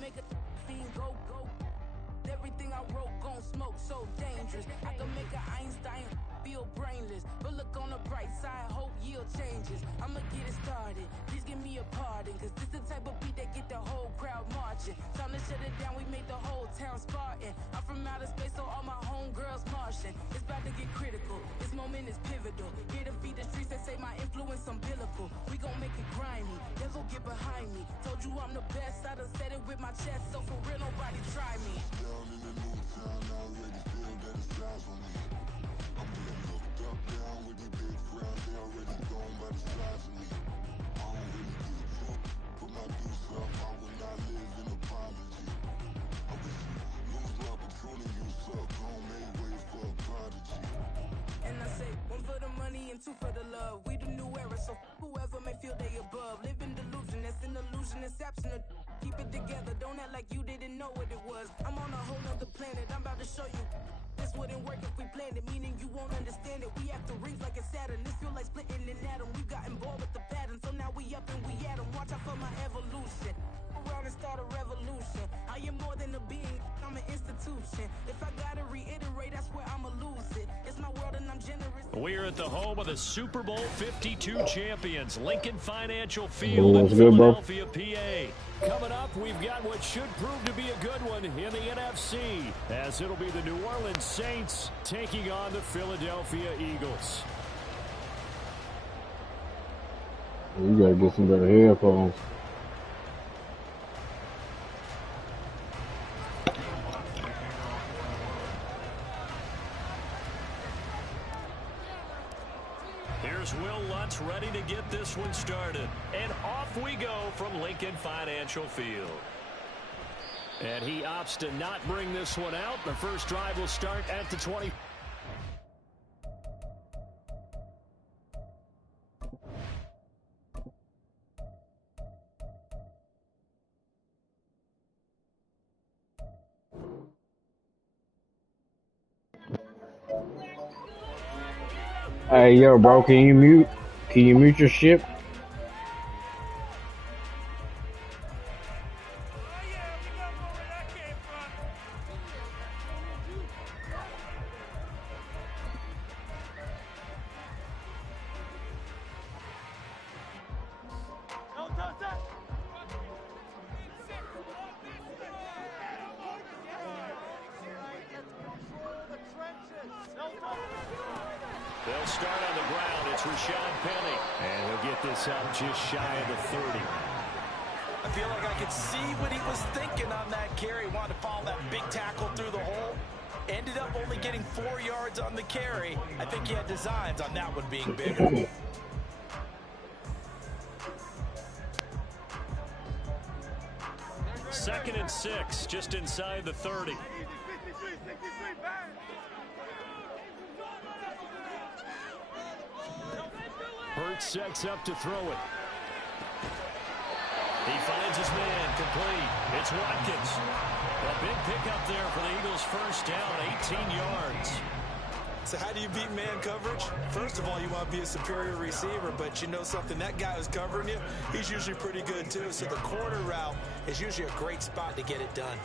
make a fiend go. Everything I wrote gon' smoke, so dangerous. I can make an Einstein feel brainless, but look on the bright side, hope yield changes. I'ma get it started, please give me a pardon, cause this the type of beat that get the whole crowd marching. Time to shut it down, we made the whole town Spartan. I'm from outer space, so all my homegirls Martian. It's about to get critical, this moment is pivotal. Here to feed the streets, they say my influence umbilical. We gon' make it grimy, devil get behind me. Told you I'm the best, I done said it with my chest, so for real nobody try me. Down in the new town, I already feel that it's eyes on me. I'm getting looked up, down with these big crowds, they already gone by the size of me. I don't really give a fuck, put my deuce up, I will not live in apology. I wish you lose the opportunity, you suck, gon' make way for a prodigy. And I say, one for the money and two for the love. We the new era, so whoever may feel they above. Live in delusion, that's an illusion, it's absent of. Keep it together, don't act like you didn't know what it was. I'm on a whole nother planet, I'm about to show you. This wouldn't work if we planned it, meaning you won't understand it. We act the rings like a Saturn, this feel like splitting an atom. We got involved with the pattern, so now we up and we at 'em. Watch out for my evolution, around and start a revolution. I am more than a being, I'm an institution. If I gotta reiterate, that's where I'ma lose it. It's my world and I'm generous. We're at the home of the Super Bowl 52 champions, Lincoln Financial Field in Philadelphia, PA. Coming up, we've got what should prove to be a good one in the NFC, as it'll be the New Orleans Saints taking on the Philadelphia Eagles. You gotta get some better headphones. Here's Will Lutz ready to get this one started. And off we go from Lincoln Financial Field. And he opts to not bring this one out. The first drive will start at the 20. Hey, yo, bro, can you mute your ship? They'll start on the ground. It's Rashad Penny. And he'll get this up just shy of the 30. I feel like I could see what he was thinking on that carry. Wanted to follow that big tackle through the hole. Ended up only getting 4 yards on the carry. I think he had designs on that one being bigger. Second and 6, just inside the 30. Hurts sets up to throw it. He finds his man, complete. It's Watkins. A big pickup there for the Eagles' first down, 18 yards. So how do you beat man coverage? First of all, you want to be a superior receiver, but you know something, that guy who's covering you, he's usually pretty good too. So the corner route is usually a great spot to get it done.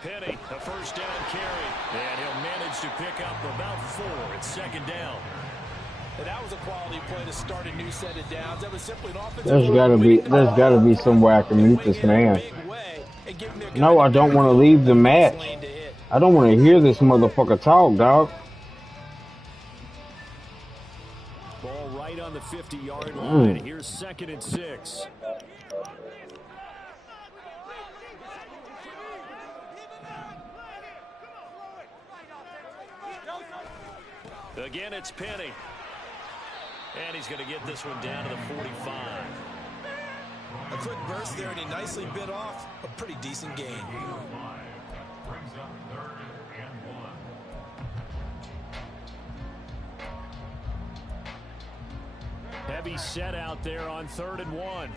Penny, a first down carry, and he'll manage to pick up about 4 at second down. And that was a quality play to start a new set of downs. That was simply an offensive. There's gotta be some way I can mute this man. No, I don't want to leave the match. I don't want to hear this motherfucker talk, dog. Ball right on the 50-yard line. Here's second and 6. Again, it's Penny. And he's going to get this one down to the 45. A quick burst there, and he nicely bit off a pretty decent gain. Heavy set out there on 3rd and 1.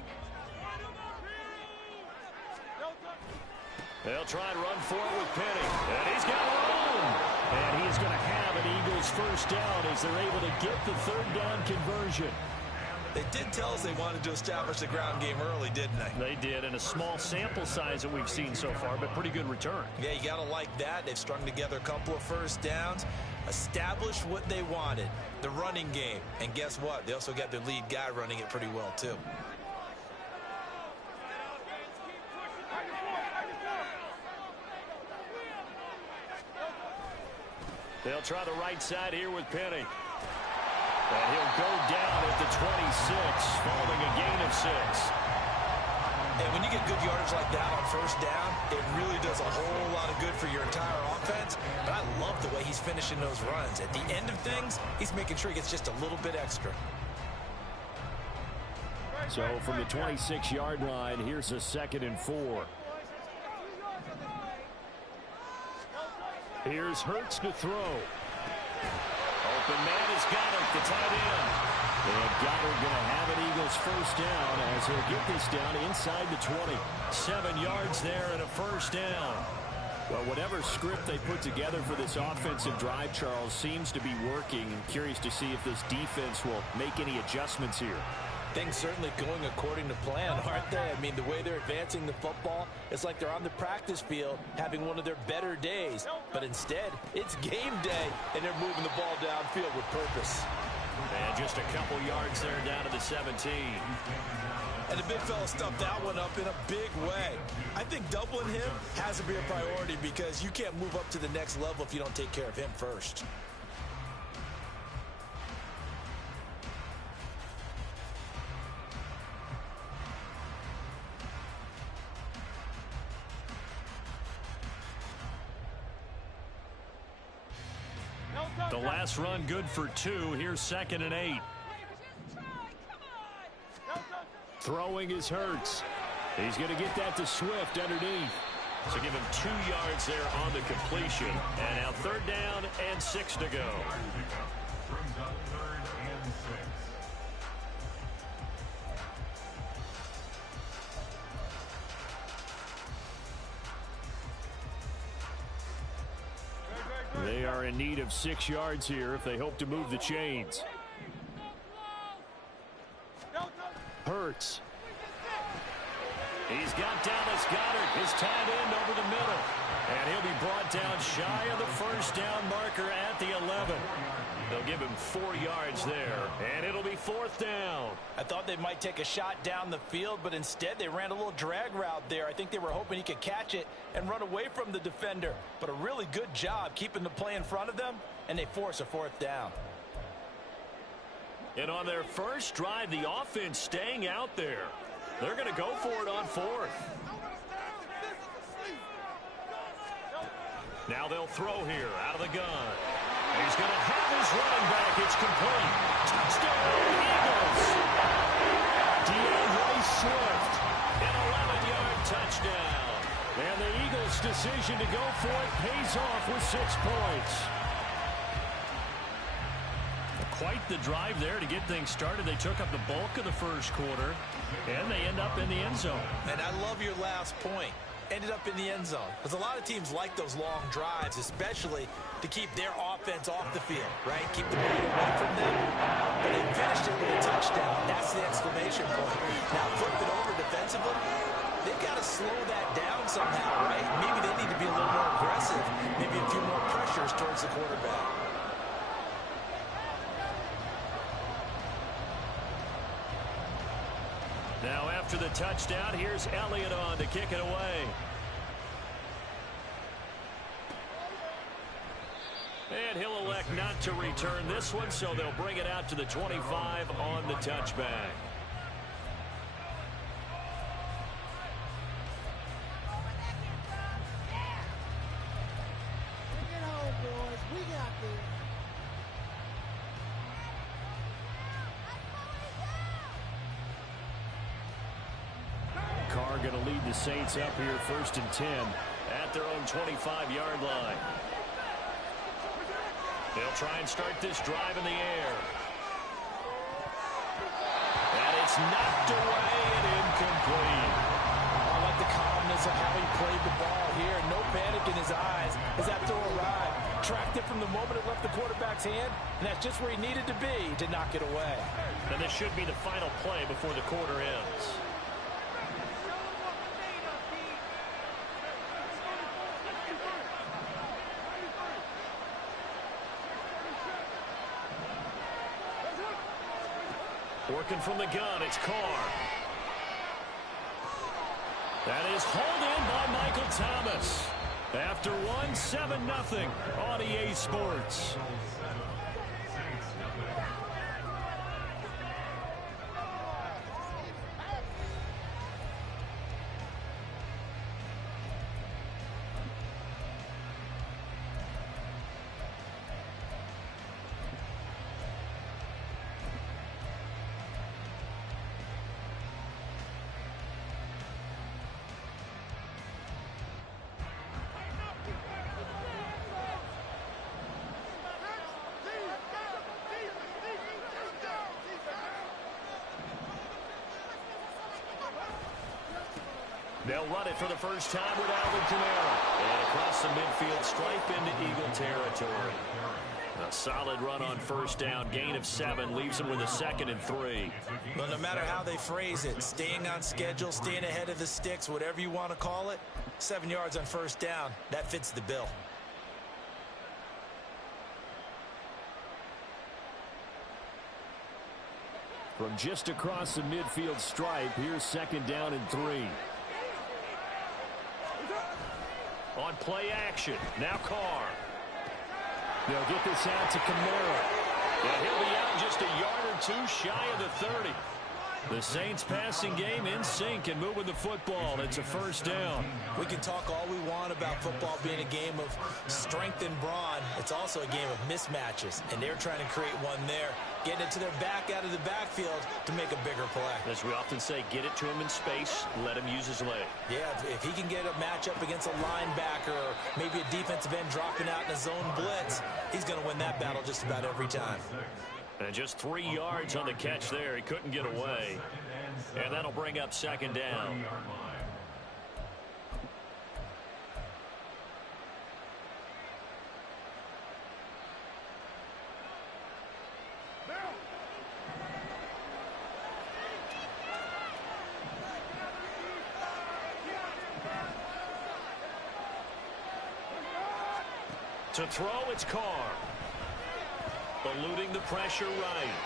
They'll try and run for it with Penny. And he's got room. And he's going to have an Eagles first down as they're able to get the 3rd down conversion. They did tell us they wanted to establish the ground game early, didn't they? They did, and a small sample size that we've seen so far, but pretty good return. Yeah, you got to like that. They've strung together a couple of first downs, established what they wanted, the running game. And guess what? They also got their lead guy running it pretty well, too. They'll try the right side here with Penny. And he'll go down at the 26, following a gain of 6. And when you get good yardage like that on first down, it really does a whole lot of good for your entire offense. But I love the way he's finishing those runs. At the end of things, he's making sure he gets just a little bit extra. So from the 26-yard line, here's a 2nd and 4. Here's Hurts to throw. Open man is Goddard, the tight end. And Goddard going to have an Eagles first down as he'll get this down inside the 20. 7 yards there and a first down. Well, whatever script they put together for this offensive drive, Charles, seems to be working. I'm curious to see if this defense will make any adjustments here. Things certainly going according to plan, aren't they? I mean, the way they're advancing the football, it's like they're on the practice field having one of their better days. But instead, it's game day, and they're moving the ball downfield with purpose. And just a couple yards there down to the 17. And the big fella stuffed that one up in a big way. I think doubling him has to be a priority because you can't move up to the next level if you don't take care of him first. The last run good for 2. Here's 2nd and 8. Throwing is Hurts. He's going to get that to Swift underneath. So give him 2 yards there on the completion. And now 3rd down and 6 to go. They are in need of 6 yards here if they hope to move the chains. Hurts. He's got Dallas Goddard, his tight end, over the middle. And he'll be brought down shy of the first down marker at the 11. They'll give him 4 yards there, and it'll be 4th down. I thought they might take a shot down the field, but instead they ran a little drag route there. I think they were hoping he could catch it and run away from the defender. But a really good job keeping the play in front of them, and they force a 4th down. And on their first drive, the offense staying out there. They're going to go for it on 4th. Now they'll throw here out of the gun. He's going to have his running back. It's complete. Touchdown, Eagles. DeAndre Swift, an 11-yard touchdown. And the Eagles' decision to go for it pays off with 6 points. Quite the drive there to get things started. They took up the bulk of the first quarter, and they end up in the end zone. And I love your last point. Ended up in the end zone. Because a lot of teams like those long drives, especially to keep their offense off the field, right? Keep the ball away from them. But they finished it with a touchdown. That's the exclamation point. Now, flip it over defensively. They've got to slow that down somehow, right? Maybe they need to be a little more aggressive. Maybe a few more pressures towards the quarterback. Now after the touchdown, here's Elliott on to kick it away. And he'll elect not to return this one, so they'll bring it out to the 25 on the touchback. Bring it home, boys. We got this. Carr going to lead the Saints up here 1st and 10 at their own 25-yard line. They'll try and start this drive in the air. And it's knocked away and incomplete. I like the calmness regardless of how he played the ball here. No panic in his eyes as that throw arrived. Tracked it from the moment it left the quarterback's hand, and that's just where he needed to be to knock it away. And this should be the final play before the quarter ends. Working from the gun, it's Carr. That is hauled in by Michael Thomas. After one, 7-0 on EA Sports. They'll run it for the first time with Alvin Kamara. And across the midfield stripe into Eagle territory. A solid run on first down. Gain of 7 leaves them with a 2nd and 3. But no matter how they phrase it, staying on schedule, staying ahead of the sticks, whatever you want to call it, 7 yards on first down, that fits the bill. From just across the midfield stripe, here's 2nd down and 3. On play action, now Carr. They'll get this out to Kamara. And he'll be out just a yard or 2 shy of the 30. The Saints passing game in sync and moving the football. It's a first down. We can talk all we want about football being a game of strength and brawn. It's also a game of mismatches, and they're trying to create one there. Getting it to their back out of the backfield to make a bigger play. As we often say, get it to him in space, let him use his leg. Yeah, if he can get a matchup against a linebacker or maybe a defensive end dropping out in a zone blitz, he's going to win that battle just about every time. And just 3 yards on the catch there. He couldn't get away. And that'll bring up 2nd down. To throw, it's Carr. Eluding the pressure right.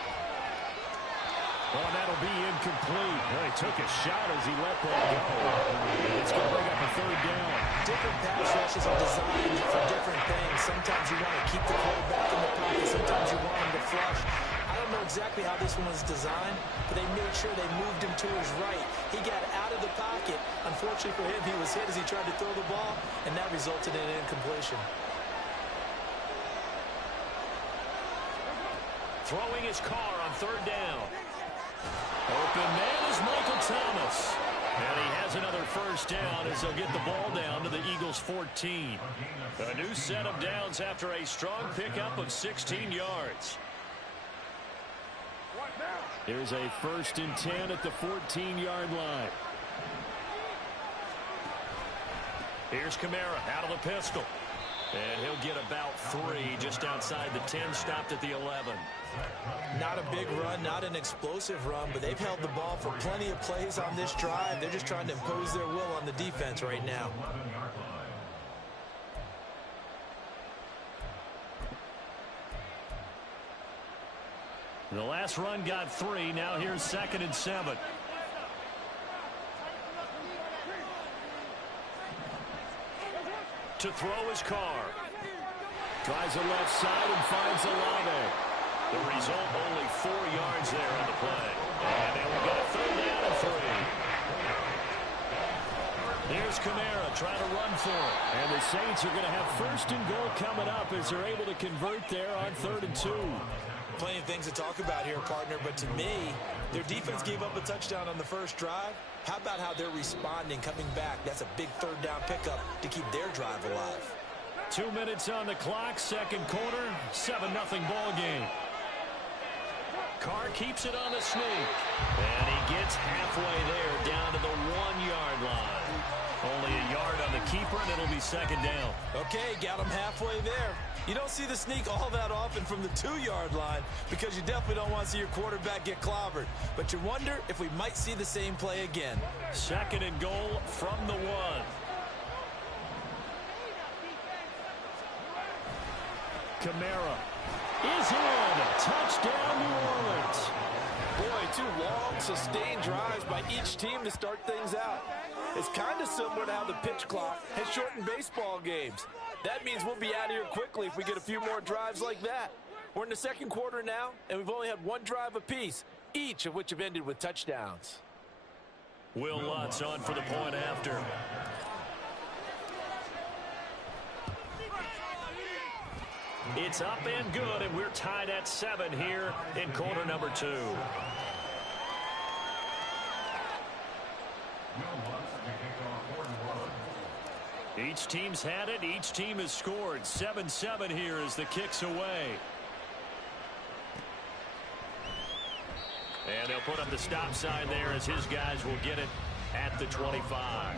Oh, that'll be incomplete. Well, he took a shot as he let that go. It's going to bring up a 3rd down. Different pass rushes are designed for different things. Sometimes you want to keep the quarterback in the pocket. Sometimes you want him to flush. I don't know exactly how this one was designed, but they made sure they moved him to his right. He got out of the pocket. Unfortunately for him, he was hit as he tried to throw the ball, and that resulted in an incompletion. Throwing his Carr on 3rd down. Open man is Michael Thomas. And he has another first down as they'll get the ball down to the Eagles' 14. A new set of downs after a strong pickup of 16 yards. Here's a 1st and 10 at the 14-yard line. Here's Kamara out of the pistol. And he'll get about 3 just outside the 10, stopped at the 11. Not a big run, not an explosive run, but they've held the ball for plenty of plays on this drive. They're just trying to impose their will on the defense right now. The last run got 3. Now here's 2nd and 7. To throw his Carr. Tries the left side and finds Olave. The result, only 4 yards there on the play. And they will get a 3rd down and 3. Here's Kamara trying to run for it. And the Saints are going to have 1st and goal coming up as they're able to convert there on 3rd and 2. Plenty of things to talk about here, partner, but to me, their defense gave up a touchdown on the first drive. How about how they're responding, coming back? That's a big 3rd down pickup to keep their drive alive. 2 minutes on the clock, 2nd quarter, 7-0 ball game. Carr keeps it on the sneak, and he gets halfway there down to the 1-yard line. Only a yard on the keeper, and it'll be second down. Okay, got him halfway there. You don't see the sneak all that often from the 2-yard line because you definitely don't want to see your quarterback get clobbered. But you wonder if we might see the same play again. Second and goal from the 1. Kamara is in. Touchdown, New Orleans. Boy, 2 long, sustained drives by each team to start things out. It's kind of similar to how the pitch clock has shortened baseball games. That means we'll be out of here quickly if we get a few more drives like that. We're in the second quarter now, and we've only had 1 drive apiece, each of which have ended with touchdowns. Will Lutz on for the point after. It's up and good, and we're tied at 7 here in quarter number 2. Each team's had it. Each team has scored. 7-7 here as the kick's away. And they'll put up the stop sign there as his guys will get it at the 25.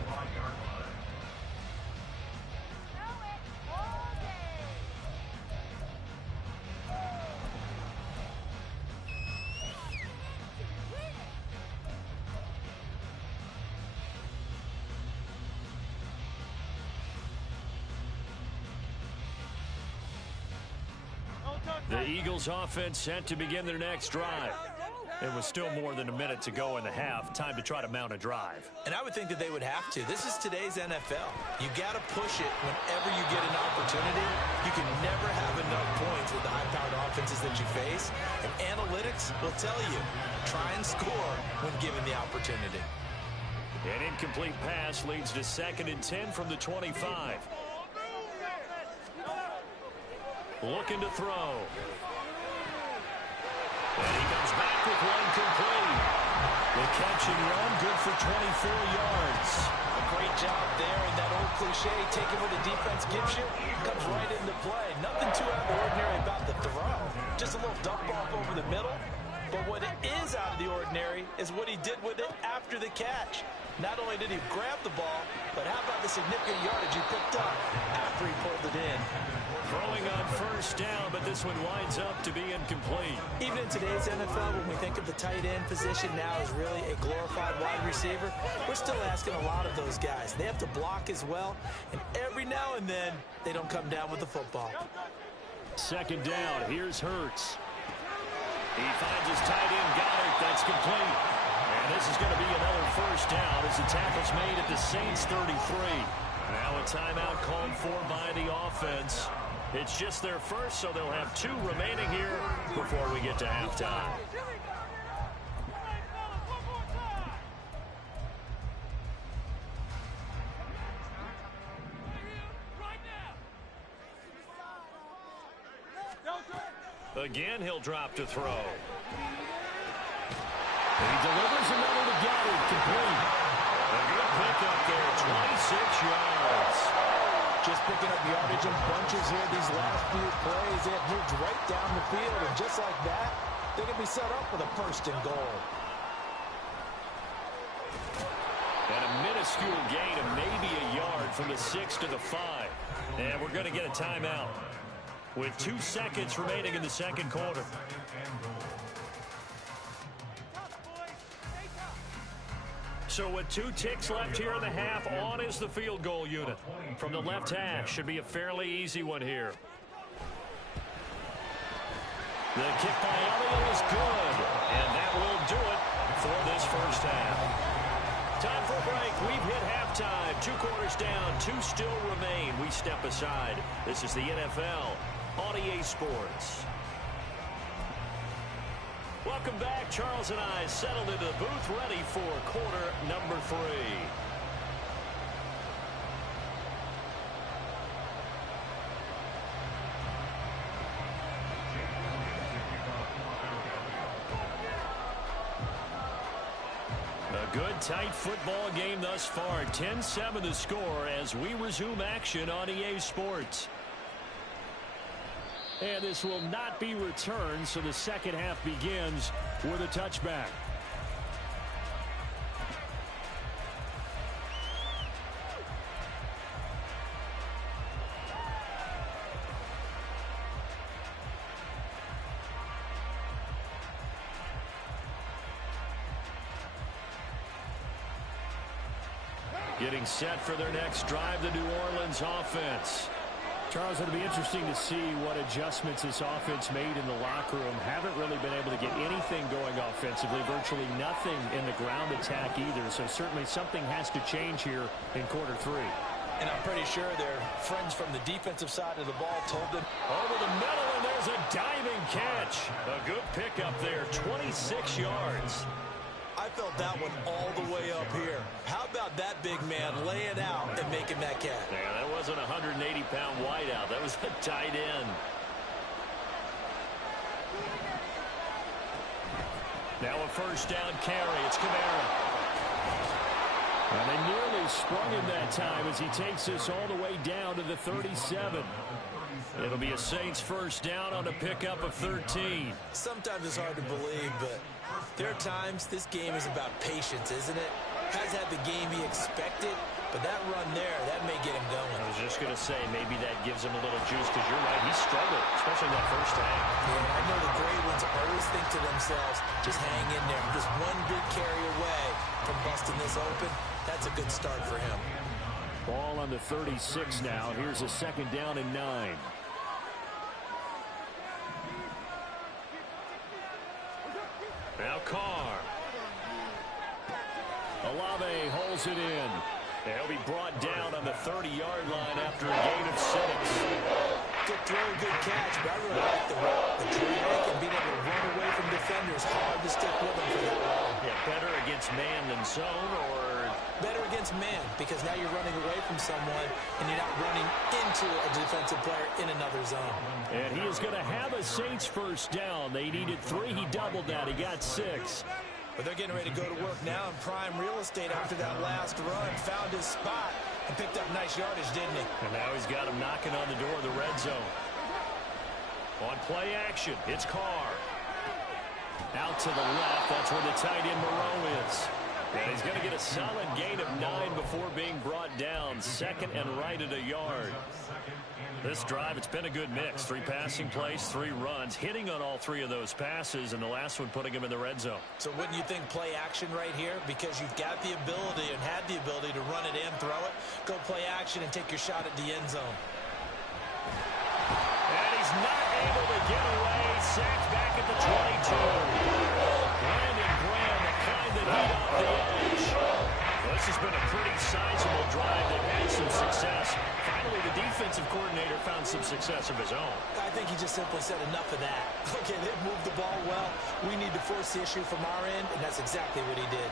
The Eagles offense set to begin their next drive. It was still more than a minute to go in the half. Time to try to mount a drive. And I would think that they would have to. This is today's NFL. You got to push it whenever you get an opportunity. You can never have enough points with the high-powered offenses that you face. And analytics will tell you, try and score when given the opportunity. An incomplete pass leads to 2nd and 10 from the 25. Looking to throw. And he comes back with one complete. The catch and run, good for 24 yards. A great job there, and that old cliche, taking what the defense gives you, comes right into play. Nothing too out of the ordinary about the throw. Just a little dump off over the middle. But what is out of the ordinary is what he did with it after the catch. Not only did he grab the ball, but how about the significant yardage he picked up after he pulled it in. Throwing on first down, but this one winds up to be incomplete. Even in today's NFL, when we think of the tight end position now as really a glorified wide receiver, we're still asking a lot of those guys. They have to block as well, and every now and then, they don't come down with the football. Second down, here's Hurts. He finds his tight end, Goddard, that's complete. And this is going to be another first down as the tackle's made at the Saints 33. Now a timeout called for by the offense. It's just their first, so they'll have 2 remaining here before we get to halftime. Again, he'll drop to throw. He delivers another to Goddard, complete. A good pickup there, 26 yards. Just picking up yardage in bunches here these last few plays. They have moved right down the field, and just like that, they can be set up for the 1st and goal. And a minuscule gain of maybe a yard from the 6 to the 5. And we're going to get a timeout with 2 seconds remaining in the second quarter. So with 2 ticks left here in the half, on is the field goal unit. From the left hash, should be a fairly easy one here. The kick by Elliott is good, and that will do it for this first half. Time for a break. We've hit halftime. 2 quarters down, 2 still remain. We step aside. This is the NFL on EA Sports. Welcome back. Charles and I settled into the booth, ready for quarter number 3. A good, tight football game thus far. 10-7 the score as we resume action on EA Sports. And this will not be returned, so the second half begins with a touchback. Getting set for their next drive, the New Orleans offense. Charles, it'll be interesting to see what adjustments this offense made in the locker room. Haven't really been able to get anything going offensively, virtually nothing in the ground attack either. So certainly something has to change here in quarter 3. And I'm pretty sure their friends from the defensive side of the ball told them. Over the middle, and there's a diving catch. A good pickup there, 26 yards. I felt that one all the way up here. How about that big man laying out and making that catch? Yeah, that wasn't a 180-pound wideout. That was a tight end. Now a first down carry. It's Kamara. And they nearly sprung him that time as he takes this all the way down to the 37. It'll be a Saints first down on a pickup of 13. Sometimes it's hard to believe, but there are times this game is about patience, isn't it? Has had the game he expected, but that run there, that may get him going. I was just going to say, maybe that gives him a little juice, because you're right, he struggled, especially in that first half. Yeah, I know the great ones always think to themselves, just hang in there. Just one big carry away from busting this open. That's a good start for him. Ball on the 36 now. Here's a second down and 9. Now Carr. Olave holds it in. He'll be brought down on the 30-yard line after a gain of 6. Good throw, good catch, but I really like the drag and being able to run away from defenders. Hard to stick with them for that long. Yeah, better against man than zone, or? Better against man, because now you're running away from someone and you're not running into a defensive player in another zone. And he is going to have a Saints first down. They needed 3. He doubled that. He got 6. But they're getting ready to go to work now in prime real estate after that last run. Found his spot and picked up nice yardage, didn't he? And now he's got him knocking on the door of the red zone. On play action, it's Carr. Out to the left. That's where the tight end Moreau is. And he's going to get a solid gain of 9 before being brought down. Second and right at a yard. This drive, it's been a good mix. 3 passing plays, 3 runs, hitting on all 3 of those passes, and the last one putting him in the red zone. So wouldn't you think play action right here? Because you've got the ability and had the ability to run it and throw it. Go play action and take your shot at the end zone. And he's not able to get away. Sacked back at the 22. Brandon Graham, the kind that heat off the edge. Well, this has been a pretty sizable drive. They've had some success. Finally, the defensive coordinator found some success of his own. I think he just simply said enough of that. Okay, they've moved the ball well. We need to force the issue from our end, and that's exactly what he did.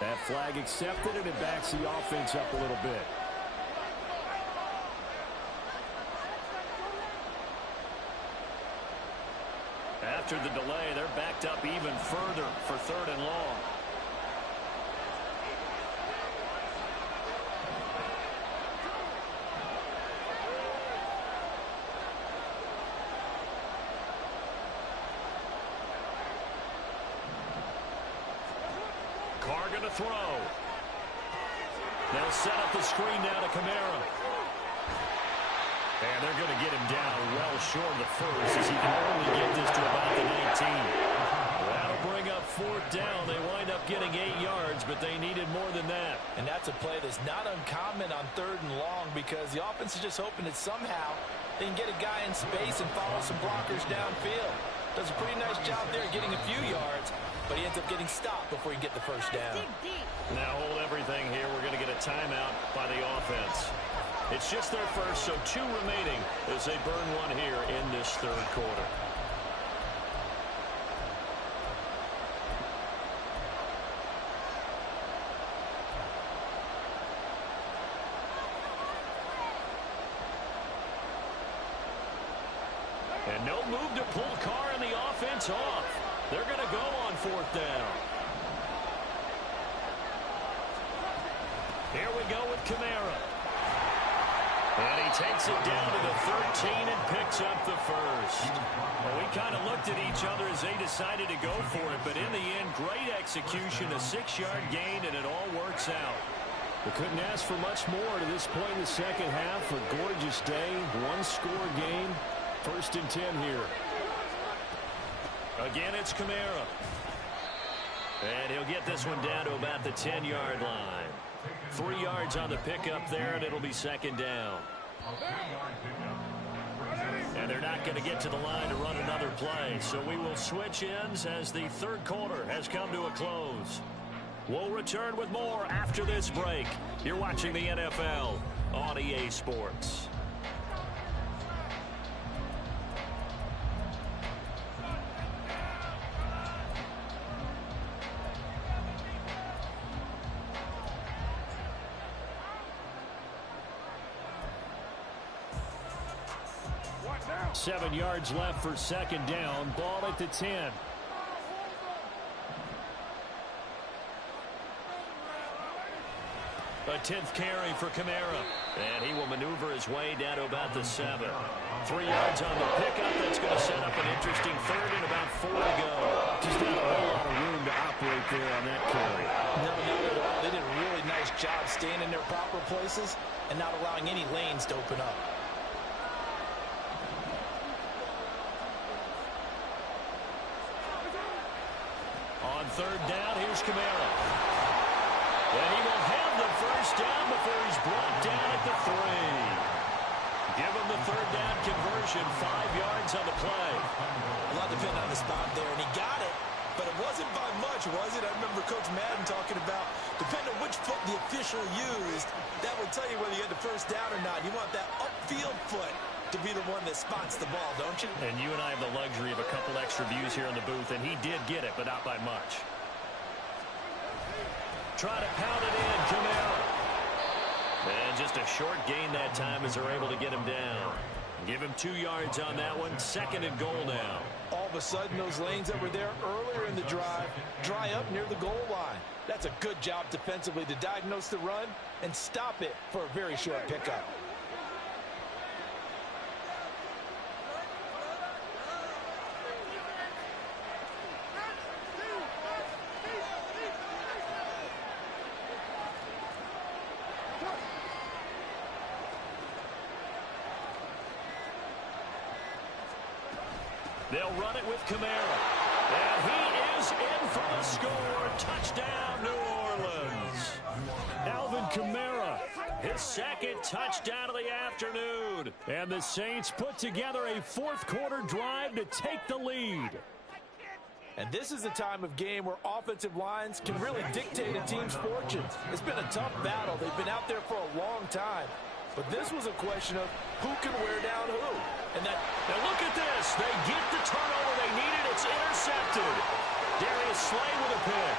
That flag accepted, and it backs the offense up a little bit. After the delay, they're backed up even further for 3rd and long. Carr going to throw. They'll set up the screen now to Kamara. And they're going to get him down well short of the first, as he can only get this to about the 19. That'll bring up 4th down. They wind up getting 8 yards, but they needed more than that. And that's a play that's not uncommon on 3rd and long, because the offense is just hoping that somehow they can get a guy in space and follow some blockers downfield. Does a pretty nice job there getting a few yards, but he ends up getting stopped before he can get the first down. Now hold everything here. We're going to get a timeout by the offense. It's just their first, so 2 remaining as they burn 1 here in this 3rd quarter. And no move to pull Carr and the offense off. They're going to go on 4th down. Here we go with Kamara. And he takes it down to the 13 and picks up the first. Well, we kind of looked at each other as they decided to go for it, but in the end, great execution, a 6-yard gain, and it all works out. We couldn't ask for much more to this point in the second half. A gorgeous day, one-score game. 1st and 10 here. Again, it's Kamara. And he'll get this one down to about the 10-yard line. 3 yards on the pickup there, and it'll be 2nd down. And they're not going to get to the line to run another play. So we will switch ends as the 3rd quarter has come to a close. We'll return with more after this break. You're watching the NFL on EA Sports. Now. 7 yards left for 2nd down. Ball at the 10. A 10th carry for Kamara. And he will maneuver his way down to about the 7. 3 yards on the pickup. That's going to set up an interesting 3rd and about 4 to go. Just not a whole lot of room to operate there on that carry. No, not at all. They did a really nice job staying in their proper places and not allowing any lanes to open up. On 3rd down, here's Kamara. And he will have the 1st down before he's brought down at the 3. Give him the 3rd down conversion, 5 yards on the play. A lot depending on the spot there, and he got it, but it wasn't by much, was it? I remember Coach Madden talking about, depending on which foot the official used, that would tell you whether you had the 1st down or not. You want that upfield foot to be the one that spots the ball, don't you? And you and I have the luxury of a couple extra views here in the booth, and he did get it, but not by much. Try to pound it in, Kamara. And just a short gain that time as they're able to get him down. Give him 2 yards on that one. 2nd and goal now. All of a sudden, those lanes that were there earlier in the drive dry up near the goal line. That's a good job defensively to diagnose the run and stop it for a very short pickup. They'll run it with Kamara. And he is in for the score. Touchdown, New Orleans. Alvin Kamara, his 2nd touchdown of the afternoon. And the Saints put together a 4th quarter drive to take the lead. And this is the time of game where offensive lines can really dictate a team's fortunes. It's been a tough battle. They've been out there for a long time. But this was a question of who can wear down who. And look at this. They get the turnover they needed. It's intercepted. Darius Slay with a pick.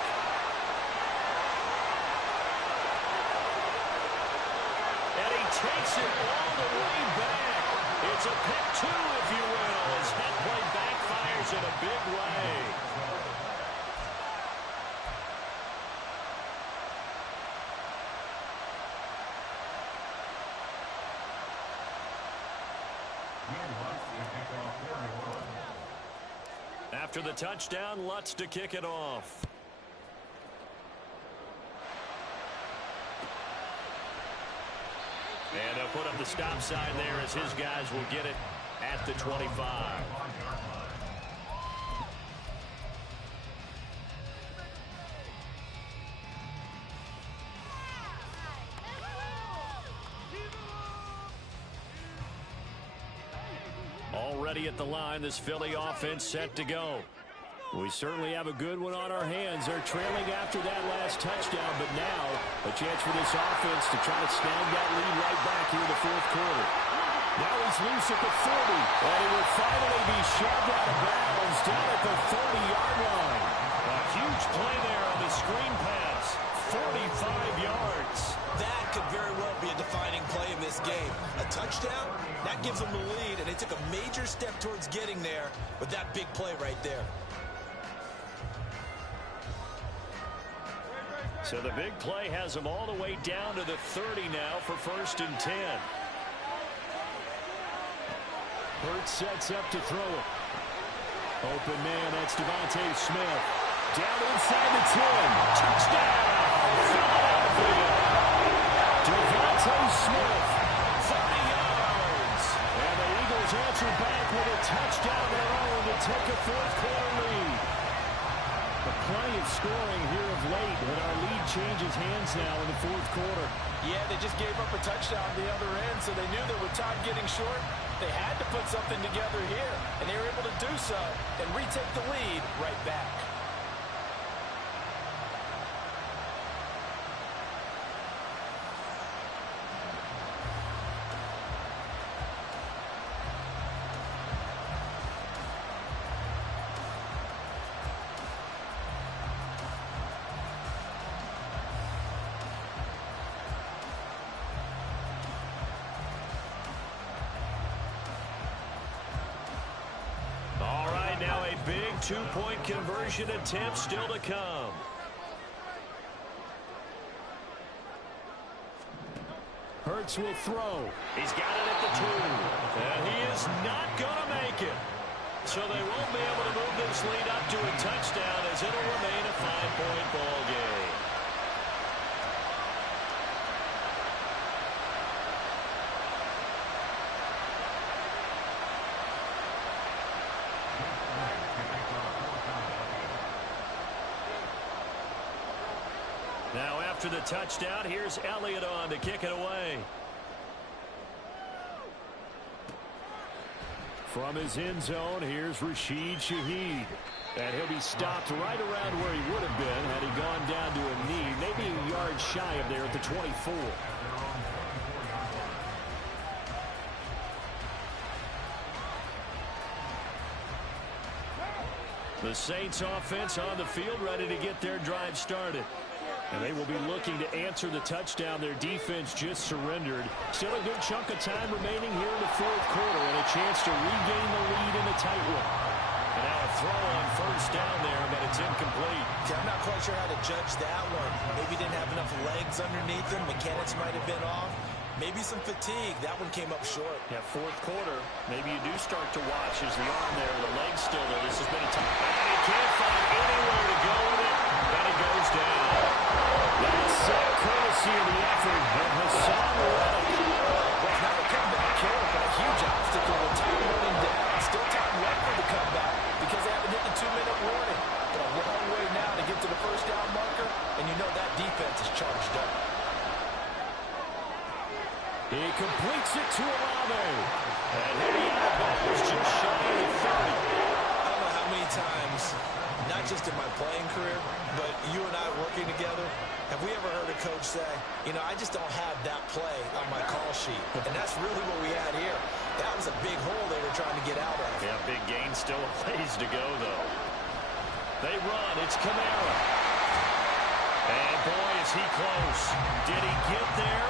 And he takes it all the way back. It's a pick 2, if you will, as that play backfires in a big way. After the touchdown, Lutz to kick it off. And they'll put up the stop sign there as his guys will get it at the 25. Already at the line, this Philly offense set to go. We certainly have a good one on our hands. They're trailing after that last touchdown, but now a chance for this offense to try to snag that lead right back here in the 4th quarter. Now he's loose at the 40, and he will finally be shoved out of bounds down at the 30-yard line. A huge play there on the screen pass, 45 yards. That could very well be a defining play in this game. A touchdown, that gives them the lead, and they took a major step towards getting there with that big play right there. So the big play has them all the way down to the 30 now for 1st and 10. Hurts sets up to throw it. Open man, that's Devontae Smith. Down inside the 10. Touchdown, Philadelphia. scoring here of late, and our lead changes hands now in the fourth quarter. Yeah, they just gave up a touchdown the other end, so they knew that with time getting short, they had to put something together here, and they were able to do so and retake the lead right back. Now a big two-point conversion attempt still to come. Hurts will throw. He's got it at the 2. And he is not going to make it. So they won't be able to move this lead up to a touchdown as it'll remain a 5-point ball game. Now after the touchdown, here's Elliott on to kick it away. From his end zone, here's Rashid Shaheed. And he'll be stopped right around where he would have been had he gone down to a knee, maybe a yard shy of there at the 24. The Saints offense on the field ready to get their drive started. And they will be looking to answer the touchdown their defense just surrendered. Still a good chunk of time remaining here in the fourth quarter and a chance to regain the lead in a tight one. And now a throw on first down there, but it's incomplete. I'm not quite sure how to judge that one. Maybe didn't have enough legs underneath him. Mechanics might have been off. Maybe some fatigue. That one came up short. Yeah, fourth quarter. Maybe you do start to watch as the arm there, the leg's still there. This has been a tough. And he can't find anywhere to go with it. And it goes down. That's courtesy of the effort of Hassan Reddick. Well, it's not a comeback here, but a huge obstacle with time running down. Still time left for the comeback because they haven't hit the 2-minute warning. But a long way now to get to the first down marker, and you know that defense is charged up. He completes it to Olave. And hitting out of bounds just shy of 30. I don't know how many times, not just in my playing career, but you and I working together, have we ever heard a coach say, you know, I just don't have that play on my call sheet. And that's really what we had here. That was a big hole they were trying to get out of. Yeah, big gain, still a ways to go, though. They run. It's Kamara. And boy, is he close. Did he get there?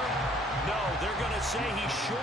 No, they're going to say he's short.